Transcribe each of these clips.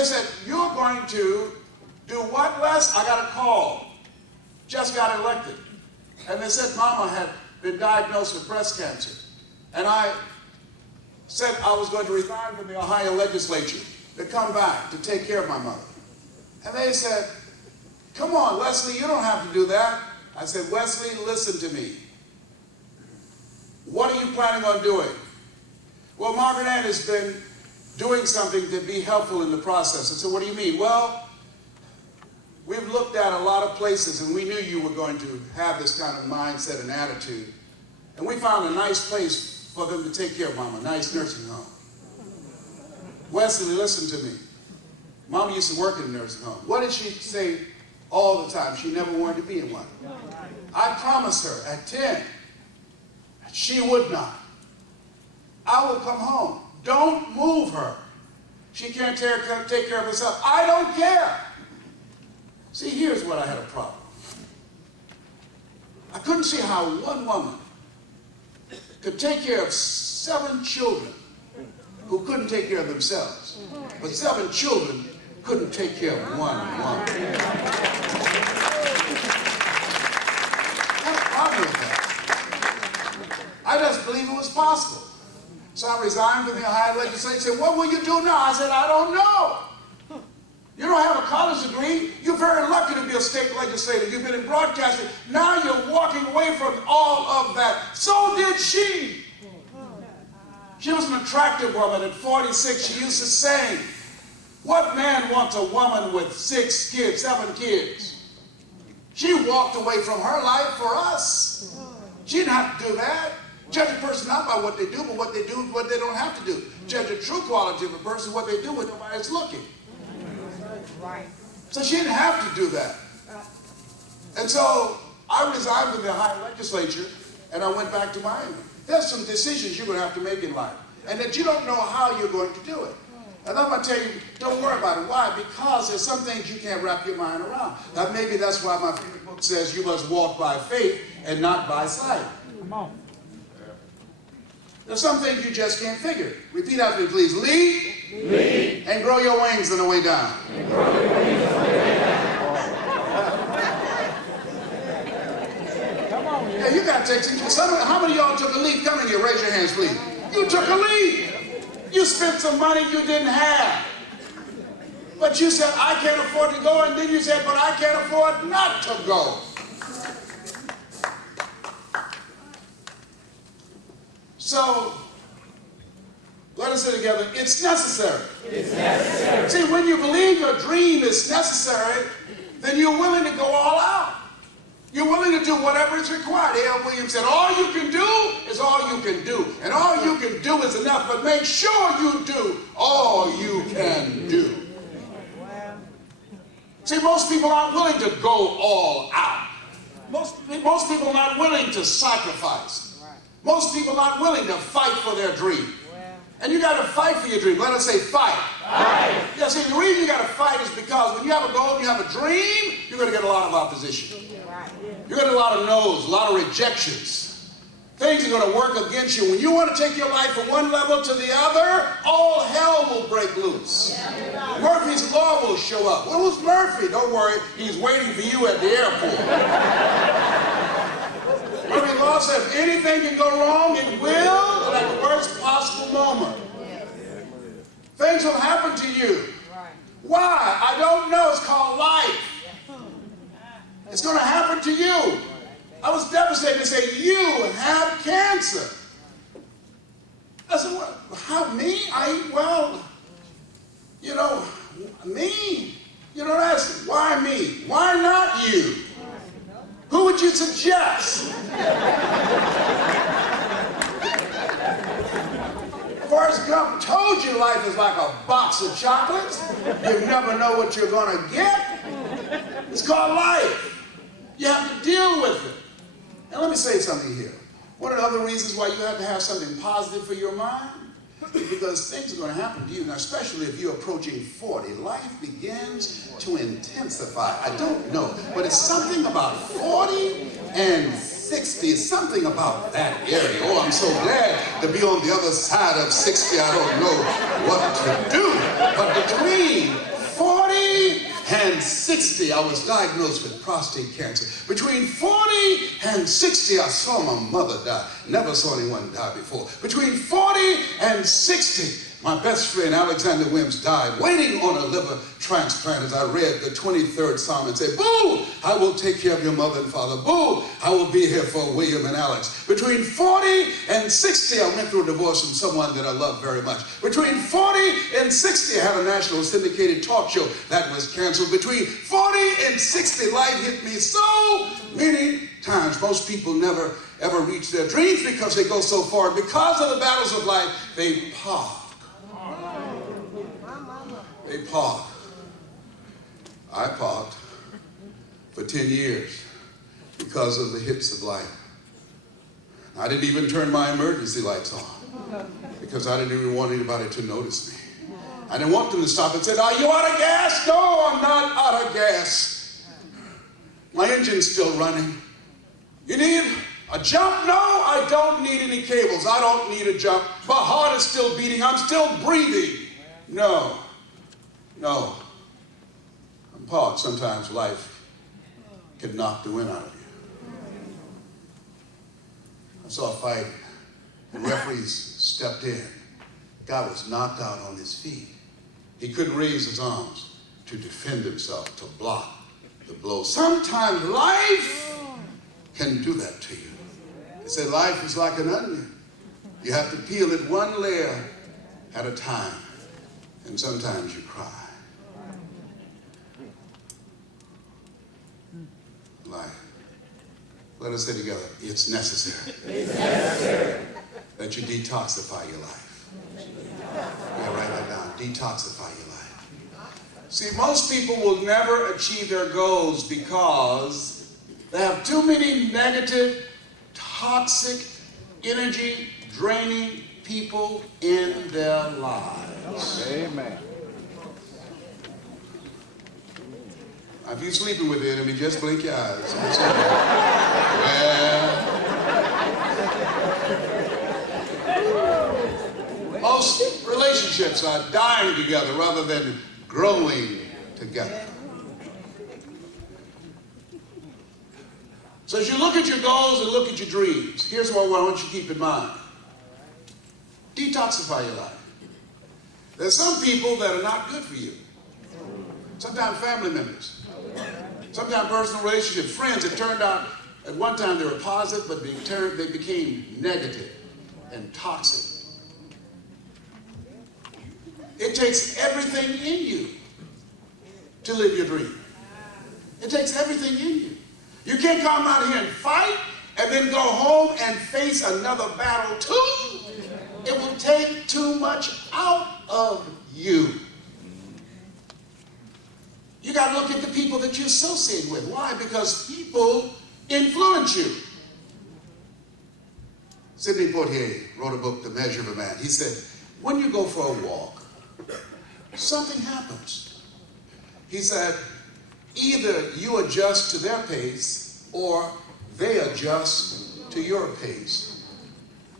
they said, you're going to do what, Les? I got a call. Just got elected. And they said Mama had been diagnosed with breast cancer. And I said I was going to resign from the Ohio legislature to come back to take care of my mother. And they said, come on, Wesley, you don't have to do that. I said, Wesley, listen to me. What are you planning on doing? Well, Margaret Ann has been doing something to be helpful in the process. I said, what do you mean? Well, we've looked at a lot of places and we knew you were going to have this kind of mindset and attitude. And we found a nice place for them to take care of Mama, a nice nursing home. Wesley, listen to me. Mama used to work in a nursing home. What did she say all the time? She never wanted to be in one. I promised her at 10, she would not. I will come home. Don't move her. She can't take care of herself. I don't care. See, here's what I had a problem. I couldn't see how one woman could take care of 7 children who couldn't take care of themselves. But 7 children couldn't take care of one woman. What a problem is that? I just believe it was possible. So I resigned from the Ohio legislature and said, what will you do now? I said, I don't know. You don't have a college degree. You're very lucky to be a state legislator. You've been in broadcasting. Now you're walking away from all of that. So did she. She was an attractive woman. At 46, she used to sing. What man wants a woman with 6 kids, 7 kids? She walked away from her life for us. She didn't have to do that. Judge a person not by what they do, but what they do, what they don't have to do. Judge the true quality of a person, what they do when nobody's looking. Right. So she didn't have to do that. And so I resigned from the Ohio legislature and I went back to Miami. There's some decisions you're going to have to make in life and that you don't know how you're going to do it. And I'm going to tell you, don't worry about it. Why? Because there's some things you can't wrap your mind around. Now maybe that's why my favorite book says you must walk by faith and not by sight. Come on. There's some things you just can't figure. Repeat after me, please. Lead, and grow your wings on the way down. Come on. Yeah, you got to take some. How many of y'all took a leap? Come in here, raise your hands, please. You took a leap. You spent some money you didn't have. But you said, I can't afford to go, and then you said, but I can't afford not to go. So, let us say together, it's necessary. It's necessary. See, when you believe your dream is necessary, then you're willing to go all out. You're willing to do whatever is required. A.L. Williams said, all you can do is all you can do. And all you can do is enough, but make sure you do all you can do. See, most people aren't willing to go all out. Most people are not willing to sacrifice. Most people are not willing to fight for their dream. And you got to fight for your dream. Let us say fight. Fight. Yeah, see, the reason you got to fight is because when you have a goal and you have a dream, you're going to get a lot of opposition. You're going to get a lot of no's, a lot of rejections. Things are going to work against you. When you want to take your life from one level to the other, all hell will break loose. Murphy's Law will show up. Well, who's Murphy? Don't worry, he's waiting for you at the airport. Murphy's Law says if anything can go wrong, it will at the worst possible moment. Things will happen to you. Why? I don't know. It's called life. It's going to happen to you. I was devastated to say, you have cancer. I said, well, how, me? Well, you know, me? You know, that's why me? Why not you? Who would you suggest? Forrest Gump told you life is like a box of chocolates. You never know what you're going to get. It's called life. You have to deal with it. And let me say something here. One of the other reasons why you have to have something positive for your mind is because things are going to happen to you. Now, especially if you're approaching 40, life begins to intensify. I don't know, but it's something about 40 and 60, something about that area. Oh, I'm so glad to be on the other side of 60. I don't know what to do. But between and 60, I was diagnosed with prostate cancer. Between 40 and 60, I saw my mother die. Never saw anyone die before. Between 40 and 60, my best friend Alexander Wims died waiting on a liver transplant as I read the 23rd Psalm and said, boo, I will take care of your mother and father. Boo, I will be here for William and Alex. Between 40 and 60, I went through a divorce from someone that I loved very much. Between 40 and 60, I had a national syndicated talk show that was canceled. Between 40 and 60, life hit me so many times. Most people never ever reach their dreams because they go so far. Because of the battles of life, they park. They park. I parked for 10 years because of the hits of life. I didn't even turn my emergency lights on because I didn't even want anybody to notice me. I didn't want them to stop and say, are you out of gas? No, I'm not out of gas. My engine's still running. You need a jump? No, I don't need any cables. I don't need a jump. My heart is still beating. I'm still breathing. No. I'm parked. Sometimes life can knock the wind out of you. I saw a fight. The referees stepped in. Guy was knocked out on his feet. He couldn't raise his arms to defend himself, to block the blow. Sometimes life can do that to you. They say life is like an onion. You have to peel it one layer at a time. And sometimes you cry. Life. Let us say together, it's necessary. It's necessary that you detoxify your life. Yeah, write that down. Detoxify your life. See, most people will never achieve their goals because they have too many negative, toxic, energy draining people in their lives. Amen. If you're sleeping with the enemy, just blink your eyes. Well, most relationships are dying together rather than growing together. So as you look at your goals and look at your dreams, here's what I want you to keep in mind. Detoxify your life. There's some people that are not good for you. Sometimes family members. Sometimes personal relationships, friends that turned out at one time they were positive, but they became negative and toxic. It takes everything in you to live your dream. It takes everything in you. You can't come out here and fight and then go home and face another battle too. It will take too much out of you. You got to look at the people that you associate with. Why? Because people influence you. Sidney Poitier wrote a book, The Measure of a Man. He said, when you go for a walk, something happens. He said, either you adjust to their pace or they adjust to your pace.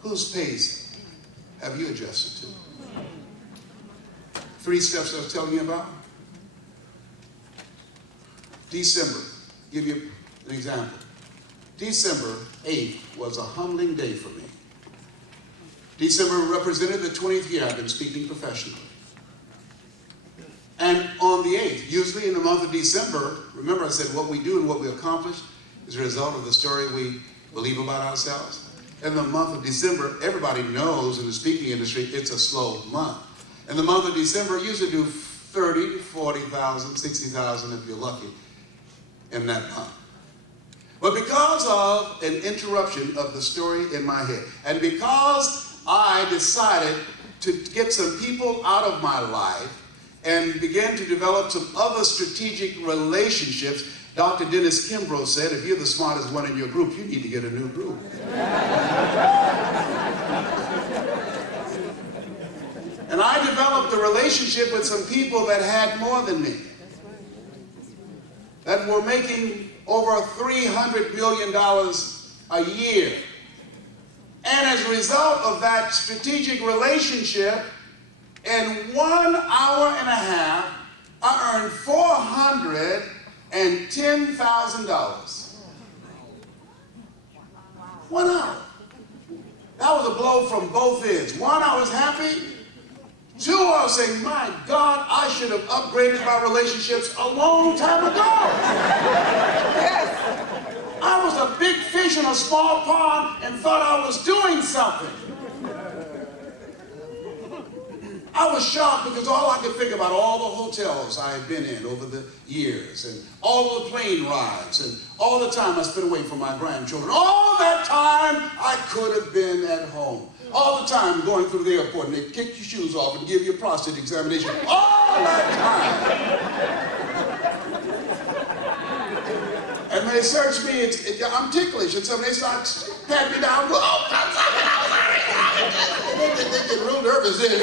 Whose pace have you adjusted to? 3 steps I was telling you about. December, give you an example. December 8th was a humbling day for me. December represented the 20th year I've been speaking professionally. And on the 8th, usually in the month of December, remember I said what we do and what we accomplish is a result of the story we believe about ourselves. In the month of December, everybody knows in the speaking industry, it's a slow month. In the month of December, you usually do 30 to 40,000, 60,000 if you're lucky in that month. But because of an interruption of the story in my head, and because I decided to get some people out of my life and began to develop some other strategic relationships, Dr. Dennis Kimbrough said, if you're the smartest one in your group, you need to get a new group. And I developed a relationship with some people that had more than me, that were making over $300 million a year. And as a result of that strategic relationship, in 1 hour and a half, I earned $450,000 and $10,000. 1 hour. That was a blow from both ends. One, I was happy. Two, I was saying, my God, I should have upgraded my relationships a long time ago. I was a big fish in a small pond and thought I was doing something. I was shocked because all I could think about all the hotels I had been in over the years and all the plane rides and all the time I spent away from my grandchildren. All that time I could have been at home. All the time going through the airport and they kick your shoes off and give you a prostate examination. All that time. And they search me, I'm ticklish, and so they start patting me down. Oh, they get real nervous then.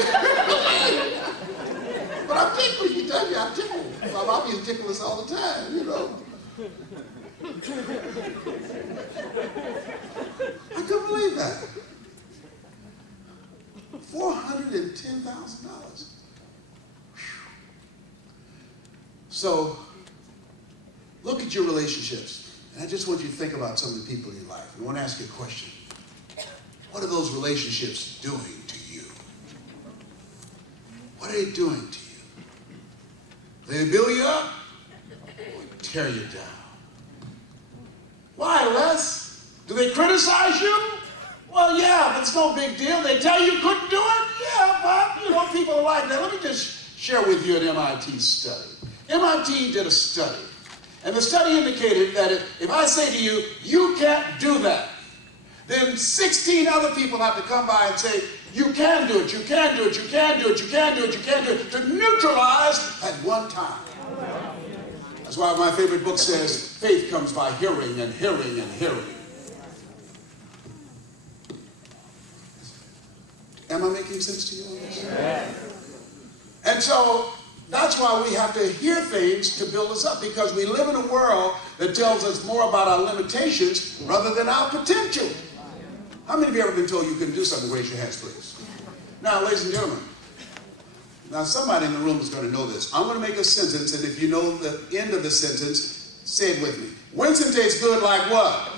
But I'm ticklish, you tell me I'm tickled. I'll be ticklish all the time, you know. I couldn't believe that. $410,000. So, look at your relationships. And I just want you to think about some of the people in your life. I want to ask you a question. What are those relationships doing to you? What are they doing to you? Do they build you up or tear you down? Why, Les? Do they criticize you? Well, yeah, but it's no big deal. They tell you couldn't do it? Yeah, but, you know, people are like that. Let me just share with you an MIT study. MIT did a study. And the study indicated that if I say to you, you can't do that, then 16 other people have to come by and say, you can do it, you can do it, you can do it, you can do it, you can do it, to neutralize at one time. That's why my favorite book says, faith comes by hearing and hearing and hearing. Am I making sense to you on this? And so, that's why we have to hear things to build us up, because we live in a world that tells us more about our limitations rather than our potential. How many of you have ever been told you couldn't do something? Raise your hands, please. Now, ladies and gentlemen, now somebody in the room is going to know this. I'm going to make a sentence, and if you know the end of the sentence, say it with me. Winston tastes good like what?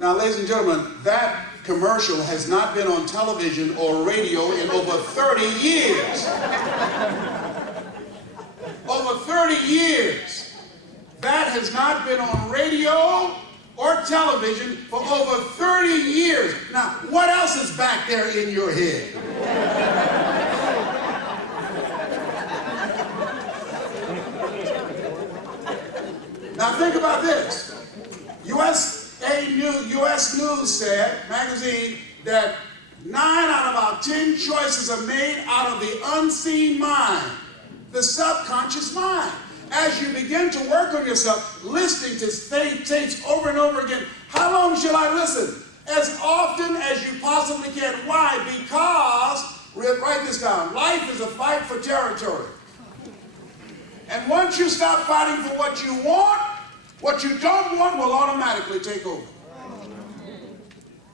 Now, ladies and gentlemen, that commercial has not been on television or radio in over 30 years. Over 30 years. That has not been on radio or television for over 30 years. Now, what else is back there in your head? Now, think about this. U.S. News said, magazine, that 9 out of our 10 choices are made out of the unseen mind, the subconscious mind. As you begin to work on yourself, listening to tapes over and over again, how long shall I listen? As often as you possibly can. Why? Because, write this down, life is a fight for territory. And once you stop fighting for what you want, what you don't want will automatically take over.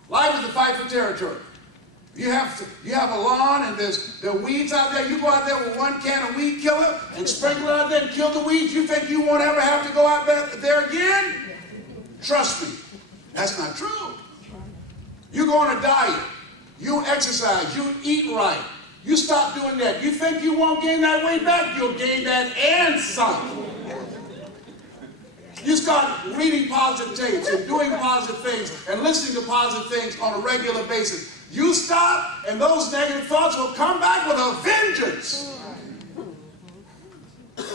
Life is a fight for territory. You have a lawn and there are weeds out there. You go out there with one can of weed killer and sprinkle it out there and kill the weeds. You think you won't ever have to go out there again? Trust me, that's not true. You go on a diet. You exercise. You eat right. You stop doing that. You think you won't gain that weight back? You'll gain that and some. You start reading positive tapes and doing positive things and listening to positive things on a regular basis. You stop, and those negative thoughts will come back with a vengeance.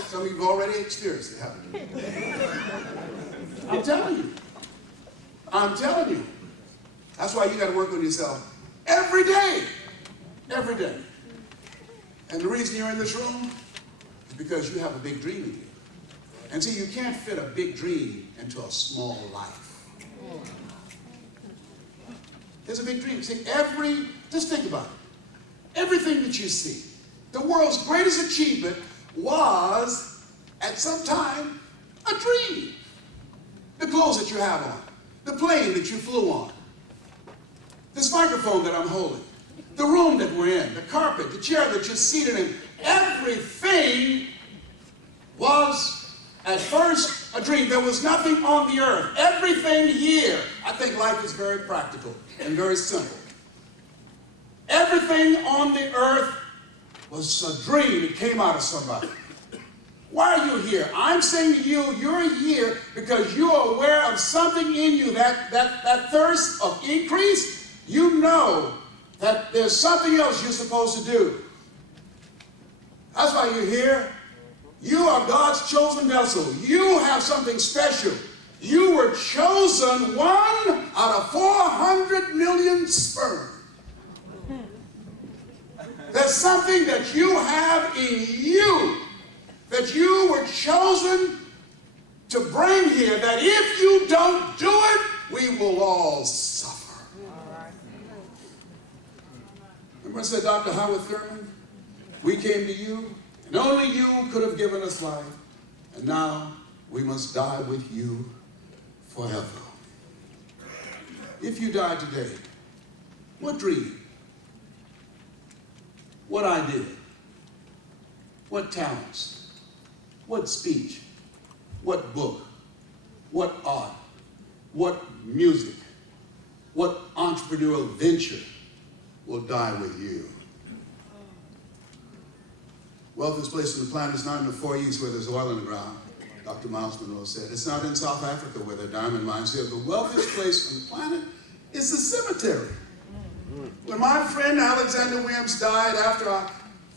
Some of you have already experienced it, haven't you? I'm telling you. I'm telling you. That's why you got to work on yourself every day. Every day. And the reason you're in this room is because you have a big dream in you. And see, you can't fit a big dream into a small life. There's a big dream. See, just think about it. Everything that you see, the world's greatest achievement was, at some time, a dream. The clothes that you have on, the plane that you flew on, this microphone that I'm holding, the room that we're in, the carpet, the chair that you're seated in, everything was, At first, a dream. There was nothing on the earth. Everything here, I think life is very practical and very simple. Everything on the earth was a dream that came out of somebody. Why are you here? I'm saying to you, you're here because you are aware of something in you, that thirst of increase. You know that there's something else you're supposed to do. That's why you're here. You are God's chosen vessel. You have something special. You were chosen one out of 400 million sperm. There's something that you have in you that you were chosen to bring here, that if you don't do it, we will all suffer. Remember I said, Dr. Howard Thurman, we came to you, and only you could have given us life, and now we must die with you forever. If you die today, what dream? What idea? What talents? What speech? What book? What art? What music? What entrepreneurial venture will die with you? Wealthiest place on the planet is not in the Far East where there's oil in the ground. Dr. Miles Monroe said, it's not in South Africa where there are diamond mines here. The wealthiest place on the planet is the cemetery. When my friend Alexander Williams died, after I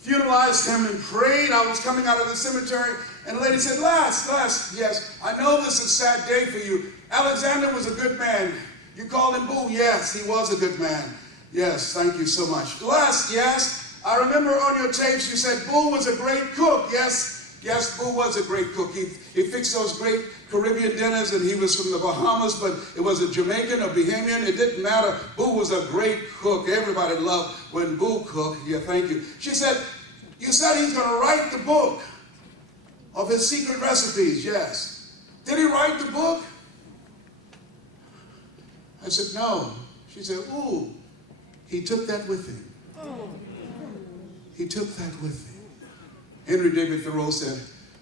funeralized him and prayed, I was coming out of the cemetery, and the lady said, Les, yes, I know this is a sad day for you. Alexander was a good man. You called him Boo? Yes, he was a good man. Yes, thank you so much. Les, yes, I remember on your tapes you said Boo was a great cook. Yes, Boo was a great cook. He fixed those great Caribbean dinners, and he was from the Bahamas, but it was a Jamaican or Bahamian. It didn't matter. Boo was a great cook. Everybody loved when Boo cooked. Yeah, thank you. She said, you said he's going to write the book of his secret recipes. Yes. Did he write the book? I said, no. She said, ooh, he took that with him. He took that with him. Henry David Thoreau said,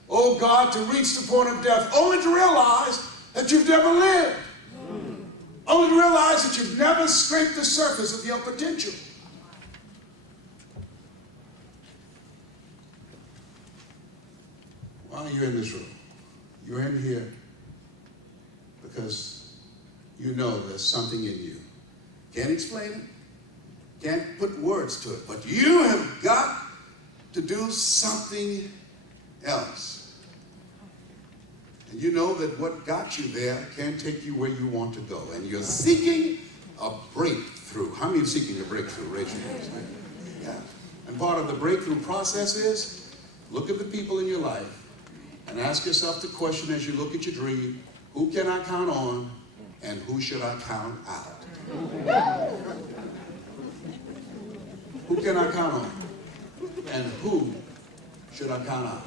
oh God, to reach the point of death, only to realize that you've never lived. Only to realize that you've never scraped the surface of your potential. Why are you in this room? You're in here because you know there's something in you. Can't explain it. Can't put words to it. But you have got to do something else. And you know that what got you there can't take you where you want to go. And you're seeking a breakthrough. How many are seeking a breakthrough? Raise your hands. Yeah. And part of the breakthrough process is look at the people in your life and ask yourself the question as you look at your dream, who can I count on and who should I count out? Who can I count on? And who should I count out?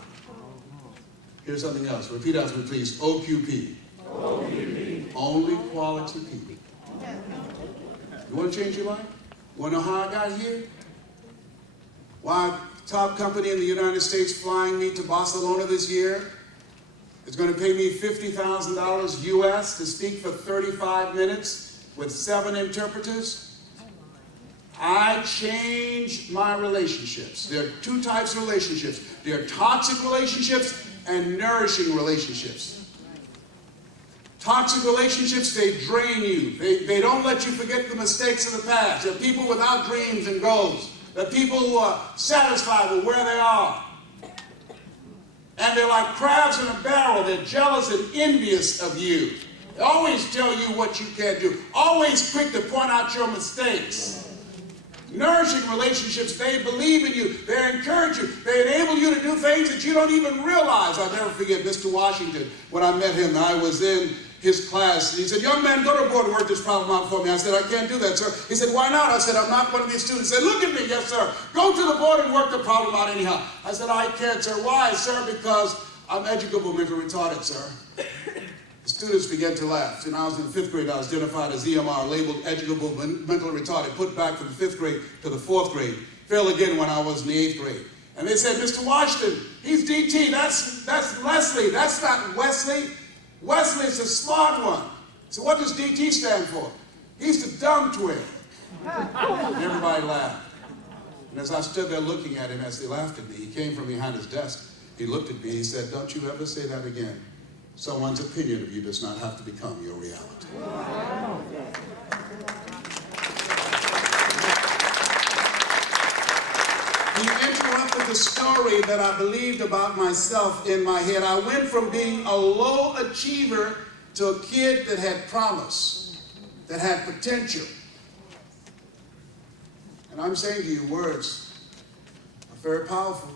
Here's something else. Repeat after me, please. OQP. OQP. Only quality people. You want to change your life? You want to know how I got here? Why top company in the United States flying me to Barcelona this year is going to pay me $50,000 US to speak for 35 minutes with 7 interpreters. I changed my relationships. There are 2 types of relationships. There are toxic relationships and nourishing relationships. Toxic relationships, they drain you. They don't let you forget the mistakes of the past. They're people without dreams and goals. They're people who are satisfied with where they are. And they're like crabs in a barrel. They're jealous and envious of you. They always tell you what you can't do. Always quick to point out your mistakes. Nourishing relationships, they believe in you. They encourage you. They enable you to do things that you don't even realize. I'll never forget Mr. Washington. When I met him, I was in his class. He said, young man, go to the board and work this problem out for me. I said, I can't do that, sir. He said, why not? I said, I'm not one of these students. He said, look at me. Yes, sir. Go to the board and work the problem out anyhow. I said, I can't, sir. Why, sir? Because I'm educable mentally retarded, sir. The students began to laugh. When I was in the 5th grade, I was identified as EMR, labeled educable mentally retarded, put back from the 5th grade to the 4th grade. Failed again when I was in the 8th grade. And they said, Mr. Washington, he's DT. That's Leslie. That's not Wesley. Wesley is the smart one. So what does DT stand for? He's the dumb twin. And everybody laughed. And as I stood there looking at him as they laughed at me, he came from behind his desk. He looked at me. He said, don't you ever say that again. Someone's opinion of you does not have to become your reality. He interrupted the story that I believed about myself in my head. I went from being a low achiever to a kid that had promise, that had potential. And I'm saying to you, words are very powerful.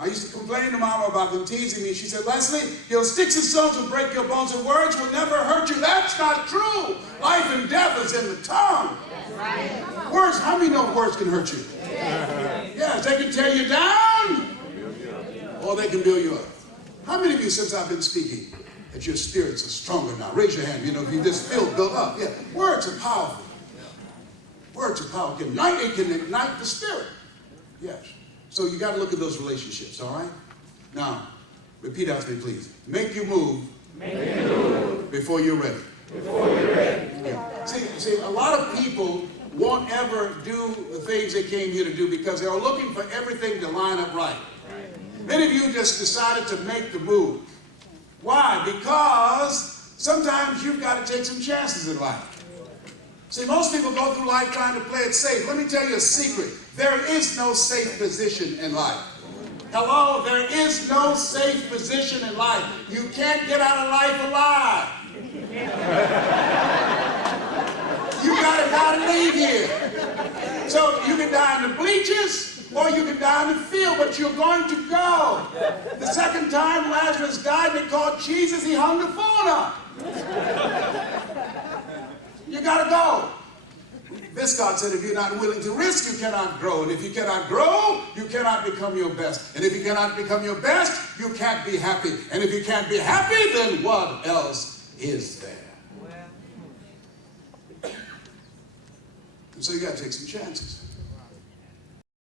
I used to complain to Mama about them teasing me. She said, Leslie, your sticks and stones will break your bones and words will never hurt you. That's not true. Life and death is in the tongue. Right. Words, how many know words can hurt you? Yes, they can tear you down or they can build you up. How many of you, since I've been speaking, that your spirits are stronger now? Raise your hand, if you just feel built up. Yeah, words are powerful. Words are powerful. It can ignite the spirit. Yes. So you got to look at those relationships, all right? Now, repeat after me, please. Make you move, before you're ready. Before you're ready. Yeah. See, a lot of people won't ever do the things they came here to do because they're looking for everything to line up right. Many of you just decided to make the move. Why? Because sometimes you've got to take some chances in life. See, most people go through life trying to play it safe. Let me tell you a secret. There is no safe position in life. Hello? There is no safe position in life. You can't get out of life alive. You gotta leave here. So you can die in the bleachers or you can die in the field, but you're going to go. The second time Lazarus died, they called Jesus, he hung the phone up. You gotta go. Viscott said, if you're not willing to risk, you cannot grow. And if you cannot grow, you cannot become your best. And if you cannot become your best, you can't be happy. And if you can't be happy, then what else is there? And so you got to take some chances.